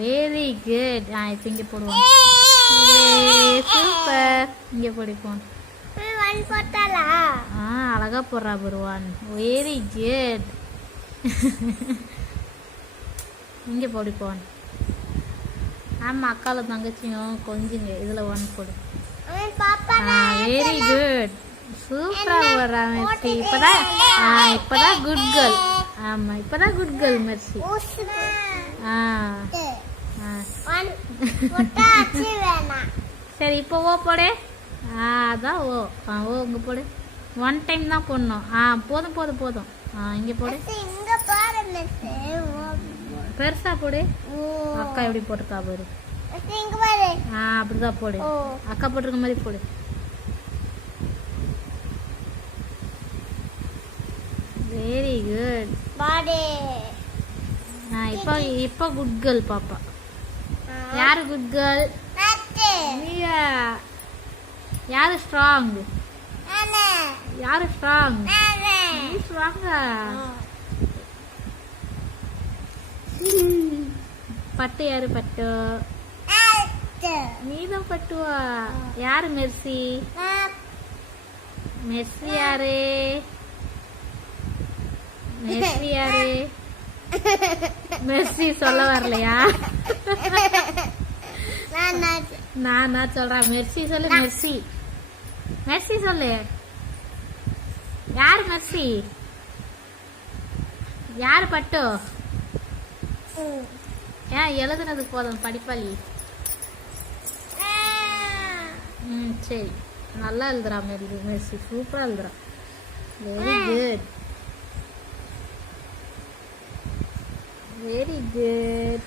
Very good. இப்போ இங்கே போடுவோம். சூப்பர். இங்கே போடிப்போம். அழகா போடுறா பருவான். Very good. இங்கே போடிப்போன். ஆமா, அக்காலும் தங்கச்சியும் கொஞ்சுங்க. இதுல 1 போடு. Very good. சூப்பரா போடுறா மெர்சி. இப்பதான் குட் கேர்ள். ஆமா, இப்பதான் குட் கேர்ள் மெர்சி. சரி, இப்போ ஓ போடு. அதான் ஓ. ஓ இங்க போடு. 1 டைம் தான் போடணும். போதும் போதும் போதும். இங்க போடு. பெருசா போடு. அக்கா எப்படி போட்டிருக்கா பாரு. அப்படிதான் போடு. அக்கா போட்டிருக்க மாதிரி போடு. Very good. இப்போ குட் கேர்ள் பாப்பா. யாரு குட் கேர்ள்? யாரு ஸ்ட்ராங்? யாரு ஸ்ட்ராங்? ஸ்ட்ராங்கா? பட்டு யாரு? பட்டு நீதான் பட்டுவா. யாரு மெர்சி? மெர்சி யாரு? மெர்சி யாரு? மெர்சி சொல்ல வரலையா? நான் சொல்றேன். மெர்சி சொல்லு. மெர்சி மெர்சி சொல்லு. யாரு மெர்சி? யாரு பட்டு? ஏன் எழுதுனது போதும், படிப்பாளி. சரி, நல்லா எழுதுறா மெர்சி. சூப்பரா எழுதுறா. Very good. Very good.